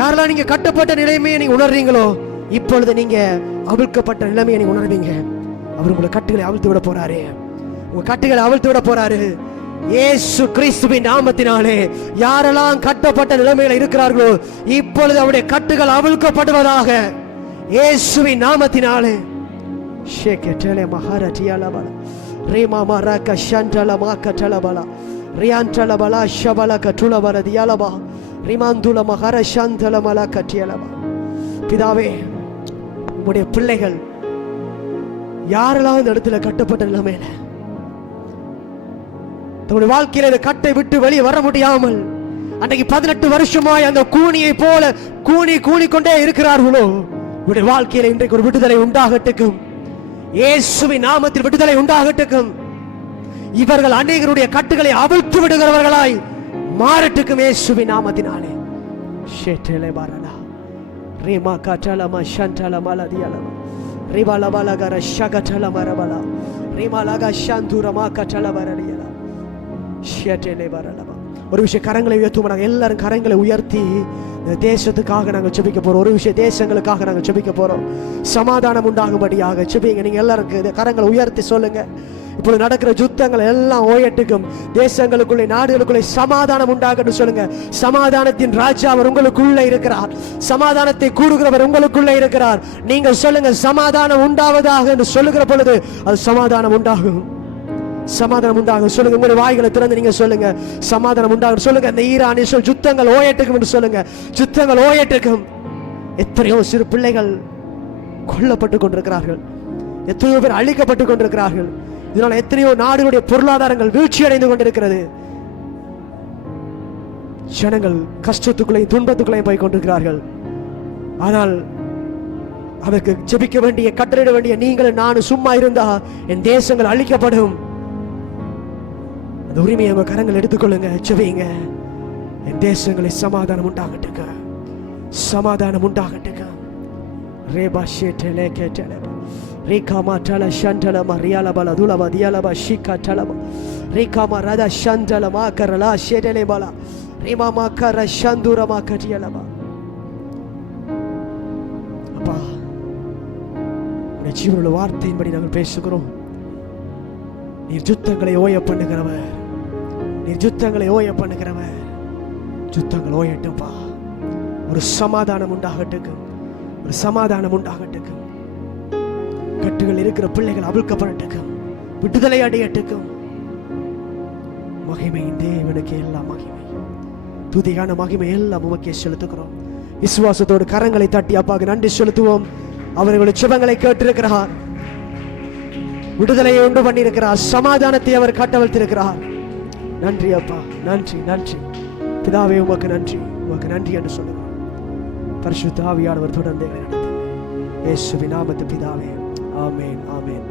யாரெல்லாம் நீங்க கட்டப்பட்ட நிலைமையை நீங்க உணர்றீங்களோ இப்பொழுது நீங்க அவிழ்க்கப்பட்ட நிலைமையை நீங்க உணர்வீங்க. அவர் உங்களை கட்டுகளை அவிழ்த்து விட போறாரு. உங்க கட்டுகளை அவிழ்த்து விட போறாரு. இயேசு கிறிஸ்துவின் நாமத்தினாலே யாரெல்லாம் கட்டப்பட்ட நிலைமையில இருக்கிறார்களோ இப்பொழுது அவருடைய கட்டுகள் அவிழ்க்கப்படுவதாக. இயேசுவின் நாமத்தினாலே. ஷேகேடலே மஹாரதியலபல ரேமாமரக ஷண்டலமாகதலபல ரியாண்டலபல ஷபலகதுலபரதியலபா ரிமாந்துல மஹர ஷந்தலமலகதியலபா. பிதாவே, உம்முடைய பிள்ளைகள் யாரெல்லாம் இந்த இடத்துல கட்டப்பட்ட நிலைமையில தன்னுடைய வாழ்க்கையில இந்த கட்டை விட்டு வெளியே வர முடியாமல் அன்னைக்கு 18 வருஷமாய் அந்த கூனியை போல கூனிக்கொண்டே இருக்கிறார்களோ உடைய வாழ்க்கையில இன்றைக்கு ஒரு விடுதலை உண்டாகட்டுக்கும். இயேசுவின் நாமத்தில் விடுதலை உண்டாகட்டுக்கும். இவர்கள் அநேகருடைய கட்டுகளை அவிழ்த்து விடுகிறவர்களாய் மாறட்டுக்கும். இயேசுவின் நாமத்தினாலே. ஷேட்டலே பாரலா ரேமா கட்டலமா ஷண்டலமலதியலமா ரிபாலபலகர ஷகட்டலமரபலா ரிமாலக ஷந்துரமா கட்டலவரலியலா ஷேட்டலே பாரலமா. ஒரு விஷயம், கரங்களை உயர்த்துவோம். நாங்கள் எல்லாரும் கரங்களை உயர்த்தி தேசத்துக்காக நாங்கள் ஜெபிக்க போறோம். ஒரு விஷயம், தேசங்களுக்காக நாங்கள் ஜெபிக்க போறோம். சமாதானம் உண்டாகும்படியாக ஜெபிங்க. நீங்க எல்லாரும் கரங்களை உயர்த்தி சொல்லுங்க. இப்பொழுது நடக்கிற யுத்தங்கள் எல்லாம் ஓயட்டுக்கும். தேசங்களுக்குள்ளே நாடுகளுக்குள்ளே சமாதானம் உண்டாகட்டும் சொல்லுங்க. சமாதானத்தின் ராஜா அவர் உங்களுக்குள்ளே இருக்கிறார். சமாதானத்தை கூறுகிறவர் உங்களுக்குள்ளே இருக்கிறார். நீங்க சொல்லுங்க, சமாதானம் உண்டாவதாக என்று சொல்லுகிற பொழுது அது சமாதானம் உண்டாகும். சமாதானம் உண்டாகும் சொல்லுங்க. உங்களுடைய வாய்களை திறந்து நீங்க சொல்லுங்க, சமாதானம் உண்டாகும் சொல்லுங்க. இந்த ஈரான் இஸ்ரேல் யுத்தங்கள் ஓயட்டுக்கும் என்று சொல்லுங்க. யுத்தங்கள் ஓயட்டுக்கும். எத்தனையோ சிறு பிள்ளைகள் கொல்லப்பட்டு கொண்டிருக்கிறார்கள். எத்தனையோ பேர் அழிக்கப்பட்டு கொண்டிருக்கிறார்கள். இதனால எத்தனையோ நாடுகளுடைய பொருளாதாரங்கள் வீழ்ச்சி அடைந்து கொண்டிருக்கிறது. ஜனங்கள் கஷ்டத்துக்குள்ளேயும் துன்பத்துக்குள்ளேயும் போய் கொண்டிருக்கிறார்கள். ஆனால் அதற்கு ஜெபிக்க வேண்டிய, கட்டளையிட வேண்டிய நீங்கள் நானும் சும்மா இருந்தா என் தேசங்கள் அழிக்கப்படும். அந்த உரிமையை உங்க கரங்கள் எடுத்துக்கொள்ளுங்க. ஜெபிங்க. என் தேசங்களை சமாதானம் உண்டாகட்டுங்க. சமாதானம் உண்டாகட்டுங்க. ரேபா ஷேட்டலே கேட்டலே ரேகாமா டல ஷண்டலமா ரியாலபல துலபா தியாலபா ஷிகா டலபா ரேகாமா ரதா ஷண்டலமா கரலா ஷேட்டலே பலா ரேமாமா கர ஷந்துரமா கட்டியலபா. அப்பா, உடைய ஜீவனுள்ள வார்த்தையின்படி நாங்கள் பேசுகிறோம். நீர் யுத்தங்களை ஓய பண்ணுகிறவர், நீர் யுத்தங்களை ஓய பண்ணுகிறவர். யுத்தங்கள் ஓயட்டும்பா. ஒரு சமாதானம் உண்டாகட்டும், ஒரு சமாதானம் உண்டாகட்டும். கட்டுகள் இருக்கிற பிள்ளைகள் அவிழ்க்கப்படட்டும், விடுதலை அடையட்டும். மகிமை தேவனுக்கு எல்லாம் மகிமை, துதியான மகிமை எல்லாம் உமக்கே செலுத்துகிறோம். விசுவாசத்தோடு கரங்களை தட்டி அப்பாவுக்கு நன்றி செலுத்துவோம். அவர்களுடைய சுபங்களை கேட்டிருக்கிறார், விடுதலையை உண்டு பண்ணியிருக்கிறார், சமாதானத்தை அவர் கட்டவிழ்த்திருக்கிறார். நன்றி அப்பா, நன்றி நன்றி பிதாவே, உமக்கு நன்றி, உமக்கு நன்றி என்று சொல்லுகிறோம். பரிசுத்த ஆவியானவர் தொடர்ந்து எங்களை நடத்துங்க. இயேசுவின் நாமத்தில் பிதாவே, ஆமென் ஆமென்.